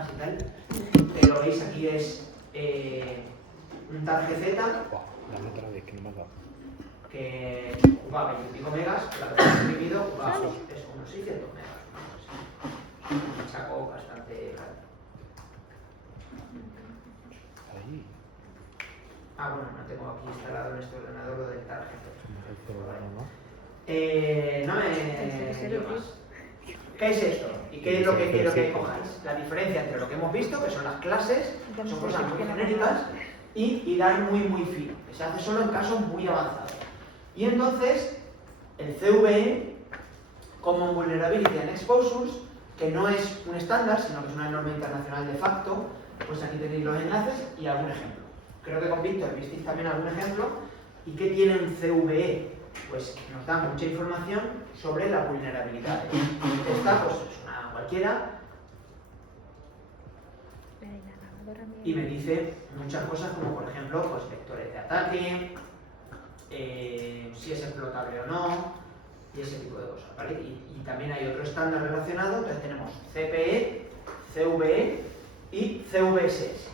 Omegas y tal. Pero veis, aquí es un TARG Z que ocupa 20 y pico megas, la versión exprimido ocupa es unos 600 megas. Un saco bastante grande. Bueno, no tengo aquí instalado en este ordenador lo del TARG Z. No me lío más. ¿Qué es esto? ¿Y qué es lo que quiero que cojáis? La diferencia entre lo que hemos visto, que son las clases, son cosas muy genéricas, y hilar muy fino, que se hace solo en casos muy avanzados. Y entonces, el CVE, Common Vulnerability and Exposures, que no es un estándar, sino que es una norma internacional de facto, pues aquí tenéis los enlaces y algún ejemplo. Creo que con Víctor visteis también algún ejemplo. ¿Y qué tiene un CVE? Pues nos da mucha información sobre la vulnerabilidad. Esta pues es una cualquiera y me dice muchas cosas como por ejemplo pues vectores de ataque, si es explotable o no y ese tipo de cosas, ¿vale? Y también hay otro estándar relacionado. Entonces tenemos CPE, CVE y CVSS,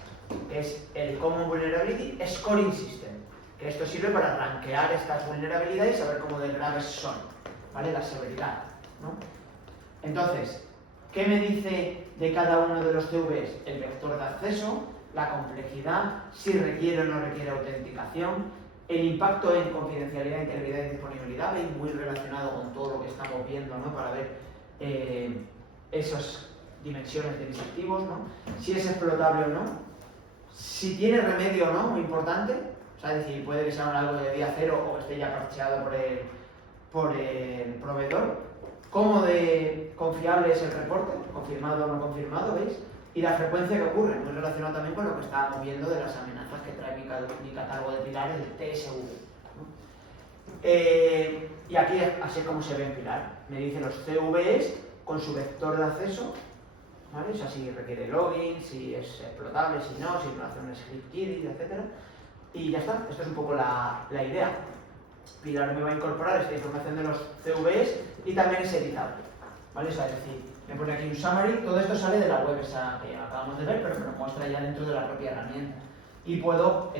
que es el Common Vulnerability Scoring System, que esto sirve para rankear estas vulnerabilidades y saber cómo de graves son, ¿vale? La severidad, ¿no? Entonces, ¿qué me dice de cada uno de los CVs? El vector de acceso, la complejidad, si requiere o no requiere autenticación, el impacto en confidencialidad, integridad y disponibilidad, ¿veis? Muy relacionado con todo lo que estamos viendo, ¿no? Para ver esas dimensiones de mis activos, ¿no? Si es explotable o no, si tiene remedio o no, muy importante. O sea, es decir, puede que sea algo de día cero o esté ya parcheado por el proveedor. ¿Cómo de confiable es el reporte? ¿Confirmado o no confirmado? ¿Veis? Y la frecuencia que ocurre, muy relacionado también con lo que estábamos viendo de las amenazas que trae mi catálogo de pilares del TSV, ¿no? Y aquí así es como se ve en pilar. Me dice los CVs con su vector de acceso, ¿vale? O sea, si requiere login, si es explotable, si no, si hace un script kidding, etc. Y ya está, esto es un poco la idea. Pilar me va a incorporar esta información de los CVs y también es editable, ¿vale? O sea, es decir, me pone aquí un summary, todo esto sale de la web esa que acabamos de ver, pero me lo muestra ya dentro de la propia herramienta. Y puedo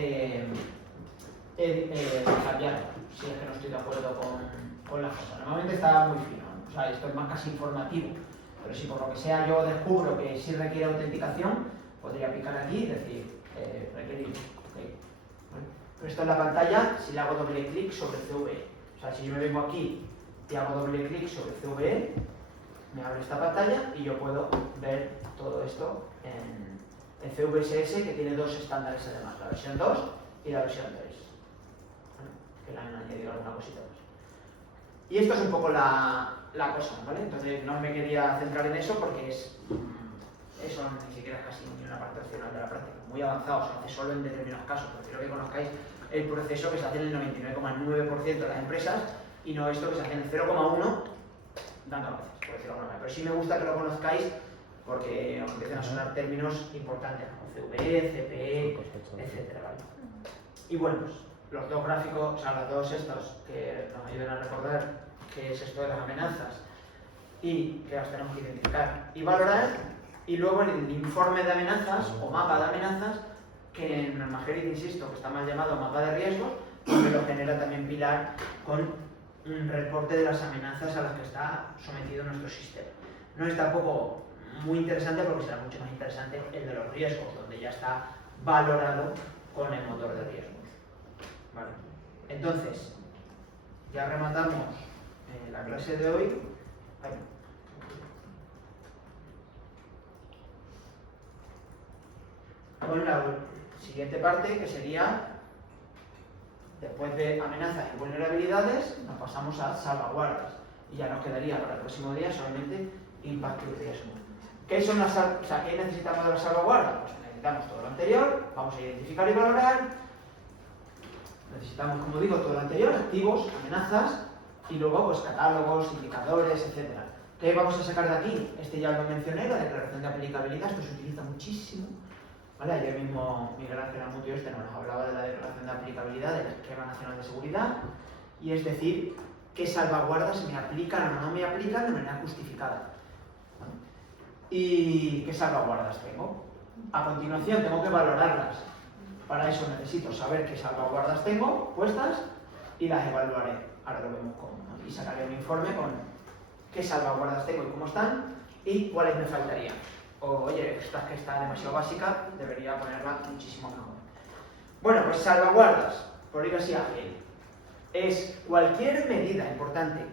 cambiar si es que no estoy de acuerdo con la cosa. Normalmente está muy fino, ¿no? O sea, esto es más casi informativo, pero si por lo que sea yo descubro que sí requiere autenticación, podría picar aquí y decir requerir. Okay. ¿Vale? Pero esto en la pantalla, si le hago doble clic sobre CVE. O sea, si yo me vengo aquí y hago doble clic sobre CVE, me abre esta pantalla y yo puedo ver todo esto en CVSS, que tiene dos estándares además, la versión 2 y la versión 3. Bueno, que le han añadido alguna cosita más. Y esto es un poco la cosa, ¿vale? Entonces no me quería centrar en eso porque eso ni siquiera es casi ni una parte opcional de la práctica. Muy avanzado, se hace solo en determinados casos. Prefiero que conozcáis el proceso que se hace en el 99,9% de las empresas y no esto que se hace en el 0,1% dando gracias, por decirlo de alguna manera. Pero sí me gusta que lo conozcáis porque os empiezan a sonar términos importantes como CVE, CPE, etc. ¿vale? Y bueno, pues los dos gráficos, o sea, los dos estos que nos ayudan a recordar qué es esto de las amenazas y que las tenemos que identificar y valorar, y luego el informe de amenazas o mapa de amenazas, que en Magerit, insisto, que está mal llamado mapa de riesgos, porque lo genera también Pilar con un reporte de las amenazas a las que está sometido nuestro sistema. No es tampoco muy interesante porque será mucho más interesante el de los riesgos, donde ya está valorado con el motor de riesgos. Vale. Entonces, ya rematamos la clase de hoy. Con la siguiente parte, que sería, después de amenazas y vulnerabilidades, nos pasamos a salvaguardas. Y ya nos quedaría para el próximo día solamente impacto y riesgo. ¿Qué son las, o sea, qué necesitamos de la salvaguarda? Pues necesitamos todo lo anterior, vamos a identificar y valorar. Necesitamos, como digo, todo lo anterior, activos, amenazas, y luego pues catálogos, indicadores, etc. ¿Qué vamos a sacar de aquí? Este ya lo mencioné, la declaración de aplicabilidad, esto se utiliza muchísimo. ¿Vale? Ayer mismo Miguel Ángel Amutio nos hablaba de la declaración de aplicabilidad del Esquema Nacional de Seguridad, y es decir, qué salvaguardas me aplican o no me aplican de manera justificada. ¿Vale? ¿Y qué salvaguardas tengo? A continuación tengo que valorarlas. Para eso necesito saber qué salvaguardas tengo puestas y las evaluaré. Ahora lo vemos cómo, ¿no? Y sacaré un informe con qué salvaguardas tengo y cómo están y cuáles me faltarían. O, oye, esta que está demasiado básica, debería ponerla muchísimo mejor. Bueno, pues salvaguardas, por ir así ágil, es cualquier medida importante,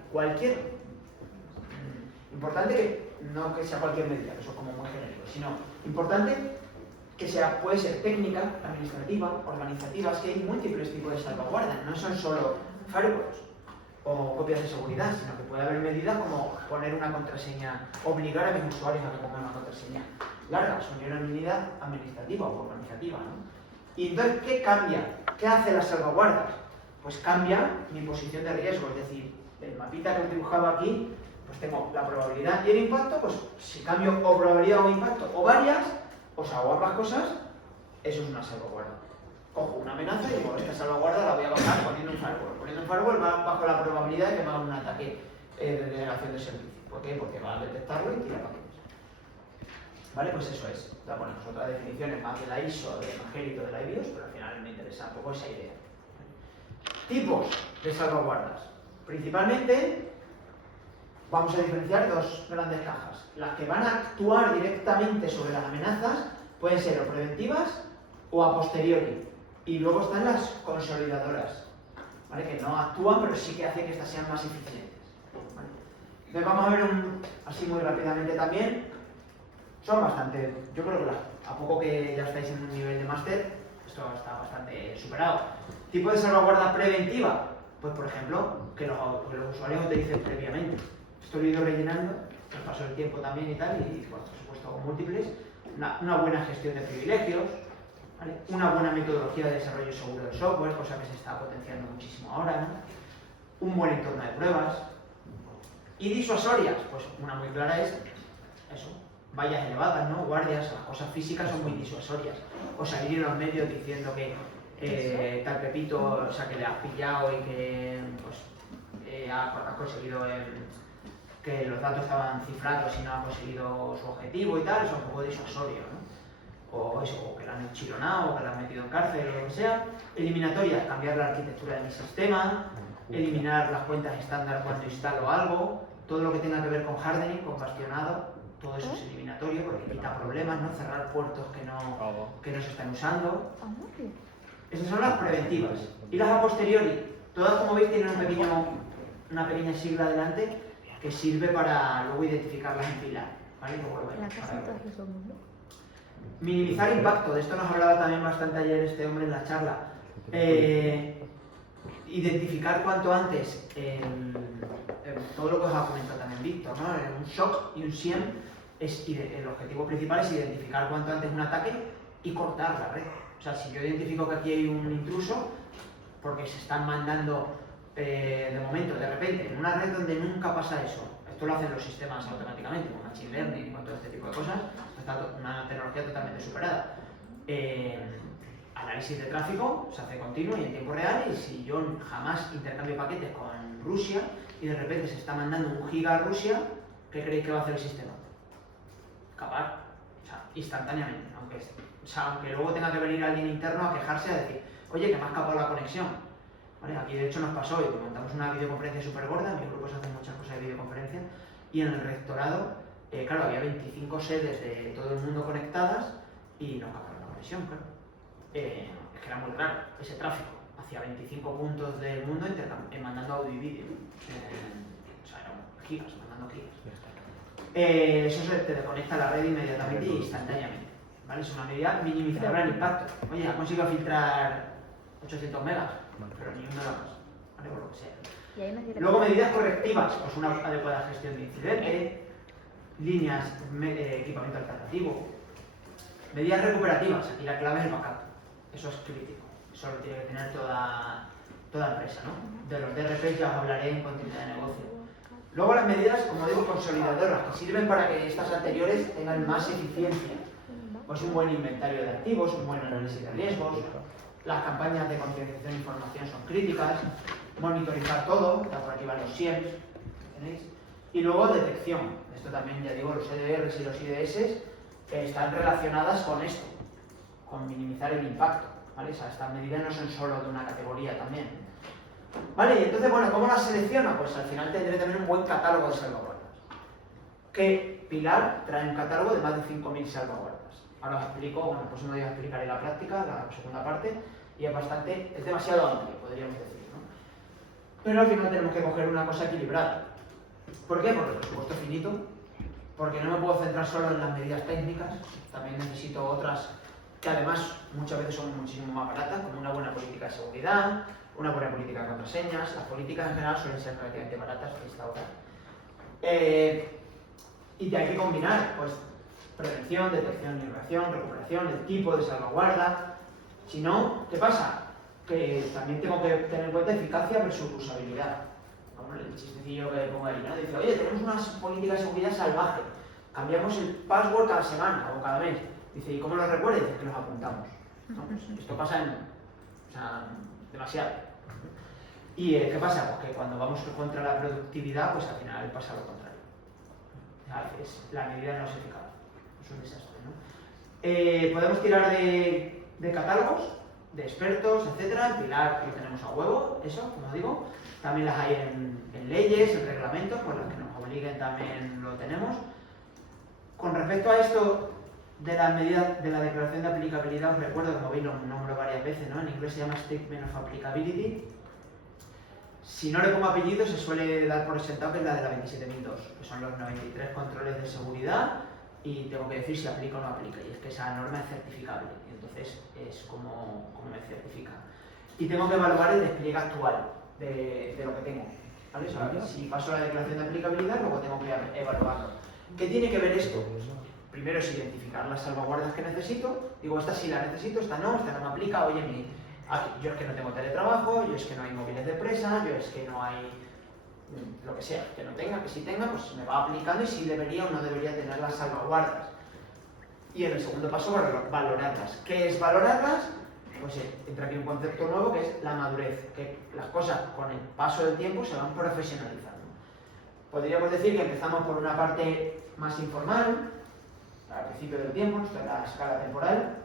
importante que no que sea cualquier medida, que eso es como muy genérico, sino importante que sea, puede ser técnica, administrativa, organizativa, es que hay múltiples tipos de salvaguardas, no son solo firewalls o copias de seguridad, sino que puede haber medidas como poner una contraseña, obligar a mis usuarios a que pongan una contraseña larga, es una unidad administrativa o organizativa, ¿no? Y entonces, ¿qué cambia? ¿Qué hace las salvaguardas? Pues cambia mi posición de riesgo, es decir, el mapita que os dibujaba aquí, pues tengo la probabilidad y el impacto, pues si cambio o probabilidad o impacto o varias, o sea, o ambas cosas, eso es una salvaguarda. Cojo una amenaza y digo, esta salvaguarda la voy a bajar poniendo un firewall. Poniendo un firewall va bajo la probabilidad de que me haga un ataque de denegación de servicio. ¿Por qué? Porque va a detectarlo y tira paquetes. ¿Vale? Pues eso es. Ya ponemos otras definiciones más de la ISO, de Evangelico, de la IBIOS, pero al final me interesa un poco esa idea. Tipos de salvaguardas. Principalmente, vamos a diferenciar dos grandes cajas. Las que van a actuar directamente sobre las amenazas pueden ser o preventivas o a posteriori. Y luego están las consolidadoras, ¿vale? Que no actúan, pero sí que hacen que estas sean más eficientes. ¿Vale? Entonces vamos a ver así muy rápidamente también. Son bastante, yo creo que a poco que ya estáis en un nivel de máster, esto está bastante superado. ¿Tipo de salvaguarda preventiva? Pues por ejemplo, que los usuarios utilicen previamente. Esto lo he ido rellenando, el paso del tiempo también y tal, y bueno, por supuesto con múltiples. Una buena gestión de privilegios, ¿vale? Una buena metodología de desarrollo seguro de software, cosa que se está potenciando muchísimo ahora, ¿no? Un buen entorno de pruebas. Y disuasorias, pues una muy clara es eso, vallas elevadas, ¿no? Guardias, las cosas físicas son muy disuasorias. O salir en los medios diciendo que tal Pepito, o sea, que le has pillado y que pues, ha conseguido que los datos estaban cifrados y no ha conseguido su objetivo y tal, eso es un poco disuasorio, ¿no? O eso, o que la han enchironado, o que la han metido en cárcel, o lo que sea. Eliminatorias, cambiar la arquitectura de mi sistema, eliminar las cuentas estándar cuando instalo algo, todo lo que tenga que ver con hardening, con bastionado, todo eso es eliminatorio porque quita problemas, ¿no? Cerrar puertos que no se están usando. Esas son las preventivas. Y las a posteriori, todas como veis tienen una pequeña sigla delante que sirve para luego identificarlas en fila, ¿vale? Luego lo veis. Minimizar impacto, de esto nos hablaba también bastante ayer este hombre en la charla. Identificar cuanto antes todo lo que os ha comentado también Víctor, ¿no? Un shock y un SIEM, el objetivo principal es identificar cuanto antes un ataque y cortar la red. O sea, si yo identifico que aquí hay un intruso, porque se están mandando de momento, de repente, en una red donde nunca pasa eso, esto lo hacen los sistemas automáticamente, con Machine Learning y con todo este tipo de cosas, está una tecnología totalmente superada. Análisis de tráfico se hace continuo y en tiempo real, y si yo jamás intercambio paquetes con Rusia y de repente se está mandando 1 giga a Rusia, ¿qué creéis que va a hacer el sistema? Capar, o sea, instantáneamente, aunque luego tenga que venir alguien interno a quejarse, a decir, oye, que me ha escapado la conexión. ¿Vale? Aquí de hecho nos pasó y montamos una videoconferencia súper gorda, en mis grupos hacen muchas cosas de videoconferencia, y en el rectorado, claro, había 25 sedes de todo el mundo conectadas y no capaba la conexión, claro. Es que era muy raro ese tráfico, hacia 25 puntos del mundo mandando audio y vídeo. O sea, eran gigas, mandando gigas. Eso te desconecta la red inmediatamente e instantáneamente. ¿Vale? Es una medida minimizadora del impacto. Oye, ha conseguido filtrar 800 megas, pero ni un mega más, ¿vale? Por lo que sea. Luego medidas correctivas, pues una adecuada gestión de incidente, líneas, equipamiento alternativo. Medidas recuperativas, aquí la clave es el backup. Eso es crítico, eso lo tiene que tener toda empresa, ¿no? De los DRPs ya os hablaré en continuidad de negocio. Luego las medidas, como digo, consolidadoras, que sirven para que estas anteriores tengan más eficiencia. Pues un buen inventario de activos, un buen análisis de riesgos, las campañas de concienciación de información son críticas, monitorizar todo, por aquí van los SIEMs, ¿tenéis? Y luego detección. Esto también, ya digo, los EDRs y los IDS están relacionadas con esto, con minimizar el impacto, ¿vale? O sea, estas medidas no son solo de una categoría también. Vale, y entonces, bueno, ¿cómo las selecciono? Pues al final tendré también un buen catálogo de salvaguardas. ¿Qué pilar trae un catálogo de más de 5.000 salvaguardas? Ahora os explico, bueno, el próximo día os explicaré la práctica, la segunda parte, y es demasiado amplio, podríamos decir, ¿no? Pero al final tenemos que coger una cosa equilibrada. ¿Por qué? Porque el presupuesto es finito, porque no me puedo centrar solo en las medidas técnicas, también necesito otras que además muchas veces son muchísimo más baratas, como una buena política de seguridad, una buena política de contraseñas. Las políticas en general suelen ser relativamente baratas que esta hora. Y te hay que combinar, pues, prevención, detección y reacción, recuperación, el tipo de salvaguarda. Si no, ¿qué pasa? Que también tengo que tener en cuenta eficacia versus usabilidad. Como el chistecillo que pongo ahí, ¿no? Dice, oye, tenemos unas políticas de seguridad salvaje, cambiamos el password cada semana o cada mes. Dice, ¿y cómo lo recuerda? Dice que los apuntamos, ¿no? Esto pasa demasiado. ¿Y qué pasa? Pues que cuando vamos contra la productividad, pues al final pasa lo contrario. La medida no es eficaz. Es un desastre, ¿no? Podemos tirar de catálogos, de expertos, etcétera. El pilar lo tenemos a huevo, eso, como digo. También las hay en leyes, en reglamentos, por las que nos obliguen también lo tenemos. Con respecto a esto de las medidas de la declaración de aplicabilidad, os recuerdo, como veis, lo nombro varias veces, ¿no? En inglés se llama Statement of Applicability. Si no le pongo apellido, se suele dar por sentado que es la de la 27002, que son los 93 controles de seguridad, y tengo que decir si aplica o no aplica, y es que esa norma es certificable, y entonces es como me certifica. Y tengo que evaluar el despliegue actual de lo que tengo, ¿vale? O sea, si paso la declaración de aplicabilidad, luego tengo que evaluarlo. ¿Qué tiene que ver esto? Primero es identificar las salvaguardas que necesito, digo, esta sí la necesito, esta no me aplica, oye, yo es que no tengo teletrabajo, yo es que no hay móviles de empresa, yo es que no hay lo que sea, que no tenga, que sí tenga, pues me va aplicando y si debería o no debería tener las salvaguardas. Y en el segundo paso, valorarlas. ¿Qué es valorarlas? Pues entra aquí un concepto nuevo que es la madurez, que las cosas con el paso del tiempo se van profesionalizando. Podríamos decir que empezamos por una parte más informal, al principio del tiempo, esto es la escala temporal.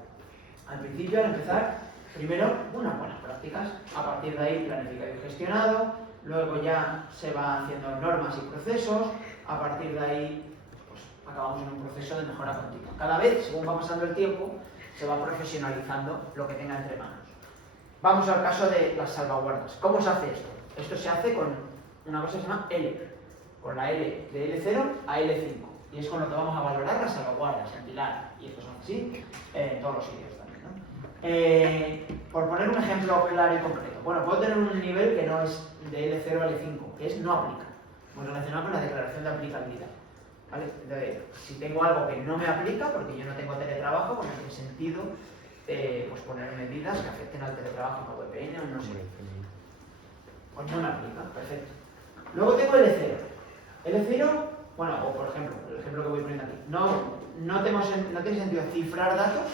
Al principio, al empezar, primero unas buenas prácticas, a partir de ahí planificado y gestionado, luego ya se va haciendo normas y procesos, a partir de ahí pues, acabamos en un proceso de mejora continua. Cada vez, según va pasando el tiempo, se va profesionalizando lo que tenga entre manos. Vamos al caso de las salvaguardas. ¿Cómo se hace esto? Esto se hace con una cosa que se llama L, con la L de L0 a L5, y es con lo que vamos a valorar las salvaguardas, en pilar, y estos son así en todos los sitios también, ¿no? Por poner un ejemplo claro y concreto, bueno, puedo tener un nivel que no es de L0 a L5, que es no aplica, muy relacionado con la declaración de aplicabilidad, ¿vale? Entonces, si tengo algo que no me aplica, porque yo no tengo teletrabajo, pues no tiene sentido pues poner medidas que afecten al teletrabajo, a VPN o no sé. Pues no me aplica, perfecto. Luego tengo L0. L0, bueno, o por ejemplo, el ejemplo que voy poniendo aquí, no tiene sentido cifrar datos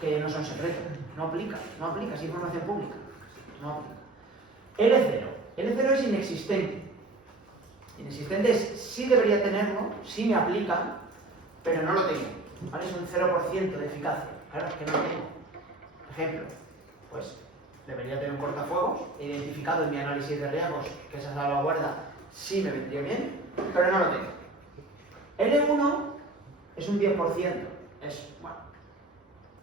que no son secretos, no aplica, es información pública, no aplica. L0 es inexistente. Inexistente es sí debería tenerlo, sí me aplica, pero no lo tengo, ¿vale? Es un 0% de eficacia, claro, es que no lo tengo. Ejemplo, pues debería tener un cortafuegos, he identificado en mi análisis de riesgos que esa salvaguarda sí me vendría bien, pero no lo tengo. L1 es un 10%, es, bueno,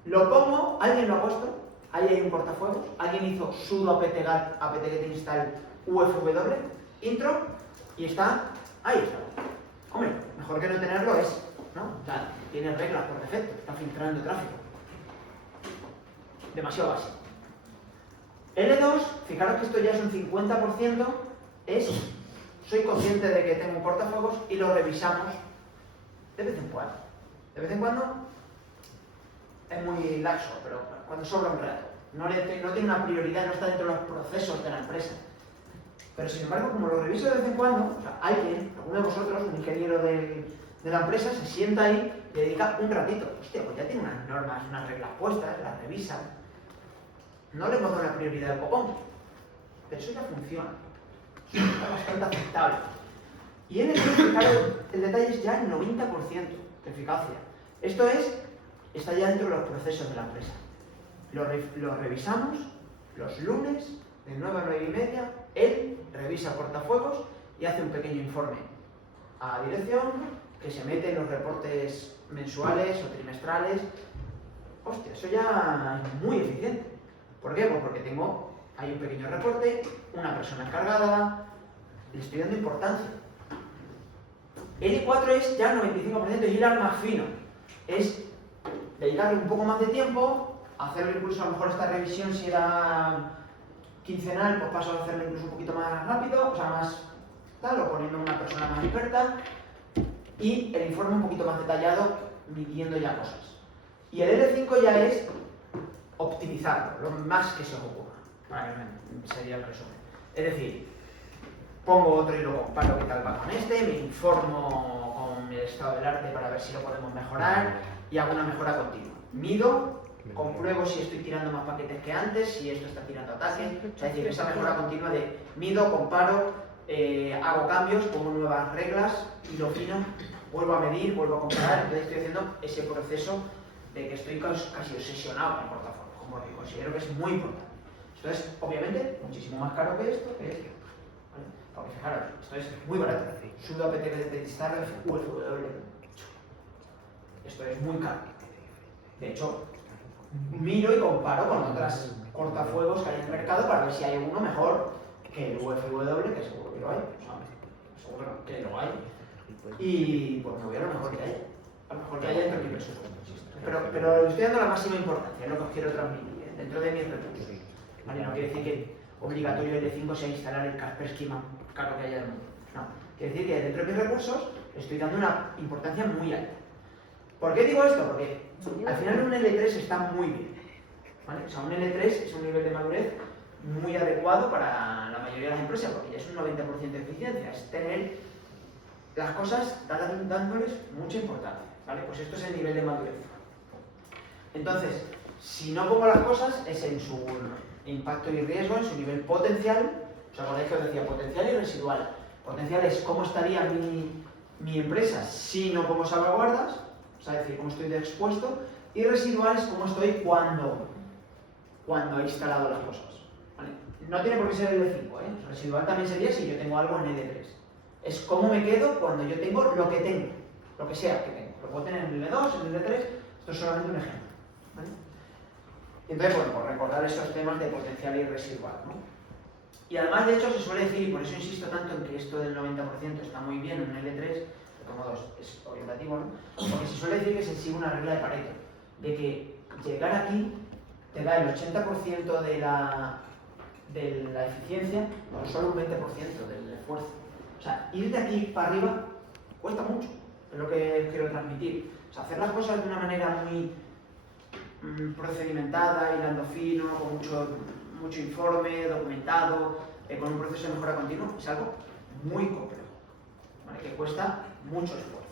lo pongo, alguien lo ha puesto, ahí hay un cortafuegos, alguien hizo sudo apt-get install ufw, intro, y está, ahí está. Hombre, mejor que no tenerlo es, ¿no? O sea, tiene reglas por defecto, está filtrando tráfico. Demasiado básico. L2, fijaros que esto ya es un 50%, soy consciente de que tengo un cortafuegos y lo revisamos de vez en cuando. De vez en cuando es muy laxo, pero cuando sobra un rato. No tiene una prioridad, no está dentro de los procesos de la empresa. Pero sin embargo, como lo reviso de vez en cuando, o sea, alguno de vosotros, un ingeniero de la empresa, se sienta ahí y dedica un ratito. Hostia, pues ya tiene unas normas, unas reglas puestas, las revisa. No le hemos dado la prioridad al copón, pero eso ya funciona. Es bastante aceptable. Y en el fijaros, el detalle es ya el 90% de eficacia. Esto está ya dentro de los procesos de la empresa. Lo revisamos los lunes, de 9 a 9 y media, él revisa cortafuegos y hace un pequeño informe a dirección que se mete en los reportes mensuales o trimestrales. Hostia, eso ya es muy eficiente. ¿Por qué? Pues porque hay un pequeño reporte, una persona encargada, le estoy dando importancia. El I4 es ya el 95% y hilar más fino. Es dedicarle un poco más de tiempo, hacerlo incluso a lo mejor esta revisión si era quincenal, pues paso a hacerlo incluso un poquito más rápido, o sea, más tal, o poniendo una persona más experta, y el informe un poquito más detallado, midiendo ya cosas. Y el L5 ya es optimizarlo, lo más que se os ocurra. Sería el resumen. Es decir, pongo otro y lo comparo qué tal va con este, me informo con el estado del arte para ver si lo podemos mejorar y hago una mejora continua. Mido, compruebo si estoy tirando más paquetes que antes, si esto está tirando ataque. O sea, es decir, esa mejora continua de mido, comparo, hago cambios, pongo nuevas reglas, hilo fino, vuelvo a medir, vuelvo a comparar. Entonces estoy haciendo ese proceso de que estoy casi obsesionado con el portafolio, como que considero que es muy importante. Esto es, obviamente, muchísimo más caro que esto, ¿vale? Porque fijaros, esto es muy barato. Sudo apt de instalar UFW. Esto es muy caro. De hecho, miro y comparo con otras cortafuegos que hay en el mercado para ver si hay uno mejor que el UFW, que seguro que lo hay. O sea, seguro que lo hay. Y pues me voy a lo mejor que haya. A lo mejor que haya entre mi presupuesto. Pero le estoy dando la máxima importancia, es lo que os quiero transmitir, dentro de mis recursos. ¿Vale? No quiere decir que obligatorio L5 sea instalar el Kaspersky más caro que haya en el mundo. No. Quiere decir que dentro de mis recursos le estoy dando una importancia muy alta. ¿Por qué digo esto? Porque al final un L3 está muy bien. ¿Vale? O sea, un L3 es un nivel de madurez muy adecuado para la mayoría de las empresas, porque ya es un 90% de eficiencia. Es tener las cosas dándoles mucha importancia. ¿Vale? Pues esto es el nivel de madurez. Entonces, si no pongo las cosas, es en su impacto y riesgo, en su nivel potencial. ¿Os acordáis que os decía potencial y residual? Potencial es cómo estaría mi empresa si no pongo salvaguardas, o sea, es decir, cómo estoy de expuesto, y residual es cómo estoy cuando he instalado las cosas. ¿Vale? No tiene por qué ser el L5, ¿eh? Residual también sería si yo tengo algo en L3. Es cómo me quedo cuando yo tengo lo que tengo, lo que sea que tengo. Lo puedo tener en L2, en L3, esto es solamente un ejemplo. ¿Vale? Y entonces, bueno, por recordar esos temas de potencial y residual, ¿no? Y además, de hecho, se suele decir, y por eso insisto tanto en que esto del 90% está muy bien en L3, de como dos, es orientativo, ¿no? Porque se suele decir que se sigue una regla de Pareto, de que llegar aquí te da el 80% de la eficiencia, pero solo un 20% del esfuerzo. O sea, ir de aquí para arriba cuesta mucho, es lo que quiero transmitir. O sea, hacer las cosas de una manera muy procedimentada, hilando fino, con mucho informe, documentado, con un proceso de mejora continua, es algo muy complejo, ¿vale? Que cuesta mucho esfuerzo.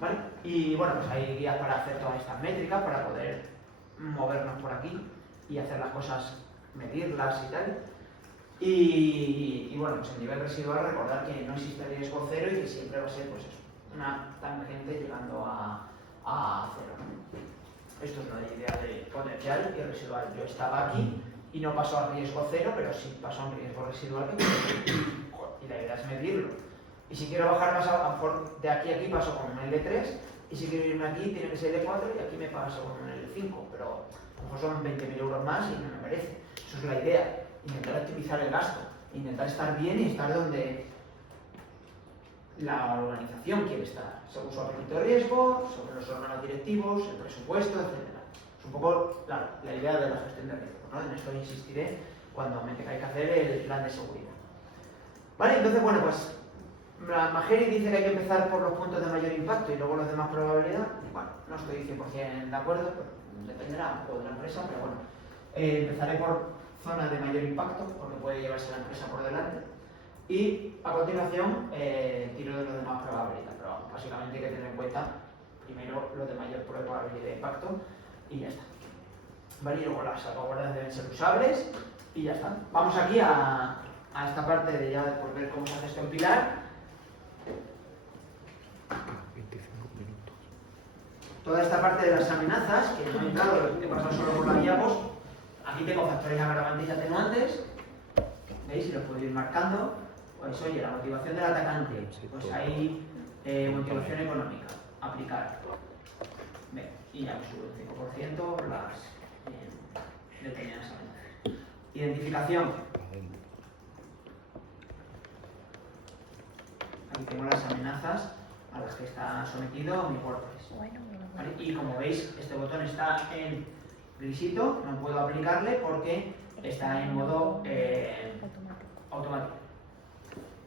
¿Vale? Y bueno, pues hay guías para hacer todas estas métricas, para poder movernos por aquí y hacer las cosas, medirlas y tal. Y bueno, pues el nivel residual, recordar que no existe riesgo cero y que siempre va a ser pues eso, una tangente llegando a cero, ¿no? Esto es una idea de potencial y residual. Yo estaba aquí y no pasó a riesgo cero, pero sí pasó a un riesgo residual y la idea es medirlo. Y si quiero bajar más, a lo mejor de aquí a aquí paso con un L3, y si quiero irme aquí tiene que ser L4 y aquí me paso con un L5, pero a lo mejor son 20.000 euros más y no me merece. Eso es la idea, intentar optimizar el gasto, intentar estar bien y estar donde la organización quiere estar, según su apetito de riesgo, sobre los órganos directivos, el presupuesto, etc. Es un poco la idea de la gestión de riesgo, ¿no? En esto insistiré cuando me tengáis que hacer el plan de seguridad. ¿Vale? Entonces, bueno, pues Majeri dice que hay que empezar por los puntos de mayor impacto y luego los de más probabilidad. Bueno, no estoy 100% de acuerdo, dependerá un poco de la empresa, pero bueno. Empezaré por zonas de mayor impacto, porque puede llevarse la empresa por delante. Y a continuación tiro de los de más probabilidad, pero vamos, básicamente hay que tener en cuenta primero los de mayor probabilidad de impacto y ya está. Vale, y luego las salvaguardas deben ser usables y ya está. Vamos aquí a esta parte de ya por ver cómo se hace esto en Pilar. toda esta parte de las amenazas, que no he entrado, he pasado solo por la guía, pues aquí tengo factores agravantes y atenuantes, ¿veis? Y los puedo ir marcando. Pues oye, la motivación del atacante, pues hay motivación económica, aplicar. Bien, y ya me subo el 5% las determinadas amenazas. Identificación. Aquí tengo las amenazas a las que está sometido mi WordPress. ¿Vale? Y como veis, este botón está en grisito, no puedo aplicarle porque está en modo automático.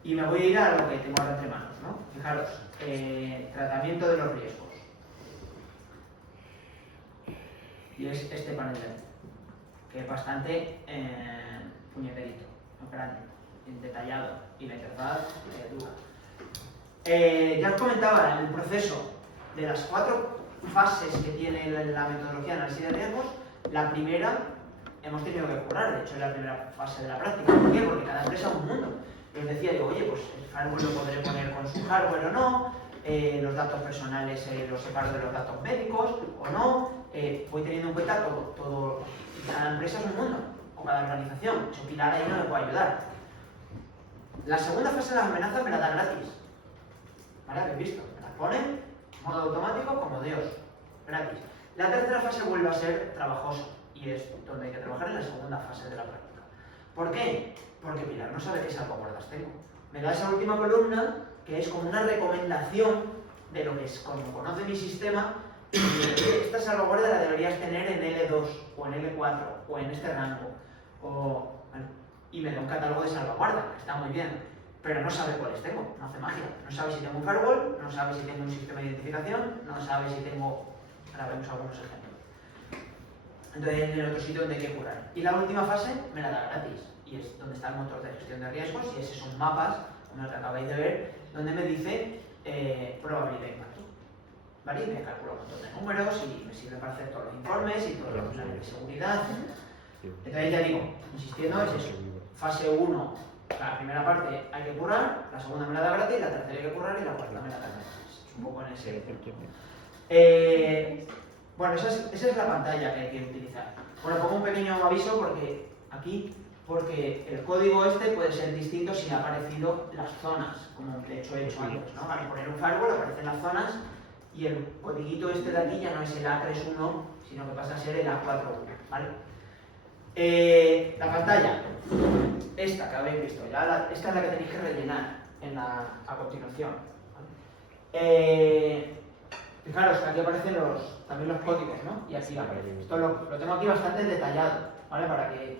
Y me voy a ir a lo que tengo ahora entre manos, ¿no? Fijaros, tratamiento de los riesgos. Y es este panel de aquí, que es bastante puñeterito, grande, detallado, y la interfaz dura. Ya os comentaba en el proceso de las 4 fases que tiene la metodología de análisis de riesgos, la primera hemos tenido que currar, de hecho es la primera fase de la práctica. ¿Por qué? Porque cada empresa es un mundo. Yo os decía, digo, oye, pues el firewall lo podré poner con su hardware o no, los datos personales los separo de los datos médicos o no, voy teniendo en cuenta todo. Cada empresa es un mundo, o cada organización. Yo Pilar ahí no me puede ayudar. La segunda fase de las amenazas me la da gratis. ¿Vale? ¿Habéis visto? Me la pone en modo automático como Dios, gratis. La tercera fase vuelve a ser trabajosa y es donde hay que trabajar en la segunda fase de la práctica. ¿Por qué? Porque Pilar no sabe qué salvaguardas tengo. Me da esa última columna que es como una recomendación de lo que es, como conoce mi sistema, esta salvaguarda la deberías tener en L2 o en L4 o en este rango. Y me da un catálogo de salvaguardas, que está muy bien, pero no sabe cuáles tengo, no hace magia. No sabe si tengo un firewall, no sabe si tengo un sistema de identificación, no sabe si tengo... Ahora vemos algunos ejemplos. Entonces en el otro sitio donde hay que curar. Y la última fase me la da gratis, y es donde está el motor de gestión de riesgos, y esos son mapas, como el que acabáis de ver, donde me dice probabilidad de impacto. ¿Vale? Y me calcula un montón de números y me sirve para hacer todos los informes y todos los planes de seguridad. Entonces ya digo, insistiendo, es eso. Fase 1, la primera parte hay que currar, la segunda me la da gratis, la tercera hay que currar y la cuarta me la da gratis. Es un poco en ese bueno, esa es la pantalla que hay que utilizar. Bueno, pongo un pequeño aviso porque el código este puede ser distinto si ha aparecido las zonas, como de hecho he hecho antes, ¿no? Al poner un firewall aparecen las zonas y el codiguito este de aquí ya no es el A31, sino que pasa a ser el A41, ¿vale? La pantalla, esta que habéis visto, esta es la que tenéis que rellenar a continuación. ¿Vale? Fijaros que aquí aparecen también los códigos, ¿no? Y así aparece. Esto lo tengo aquí bastante detallado, ¿vale? Para que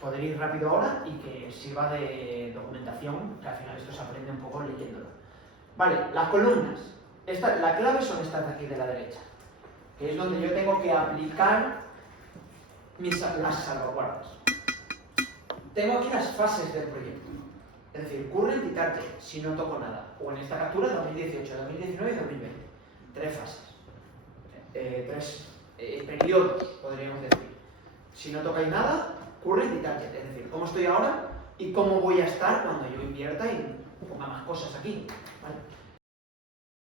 poder ir rápido ahora y que sirva de documentación, que al final esto se aprende un poco leyéndolo. Vale, las columnas. La clave son estas de aquí de la derecha, que es donde yo tengo que aplicar las salvaguardas. Tengo aquí las fases del proyecto, es decir, current y target, si no toco nada, o en esta captura 2018, 2019 y 2020. 3 fases, 3 periodos, podríamos decir. Si no tocáis nada, current y target, es decir, cómo estoy ahora y cómo voy a estar cuando yo invierta y ponga más cosas aquí, ¿vale?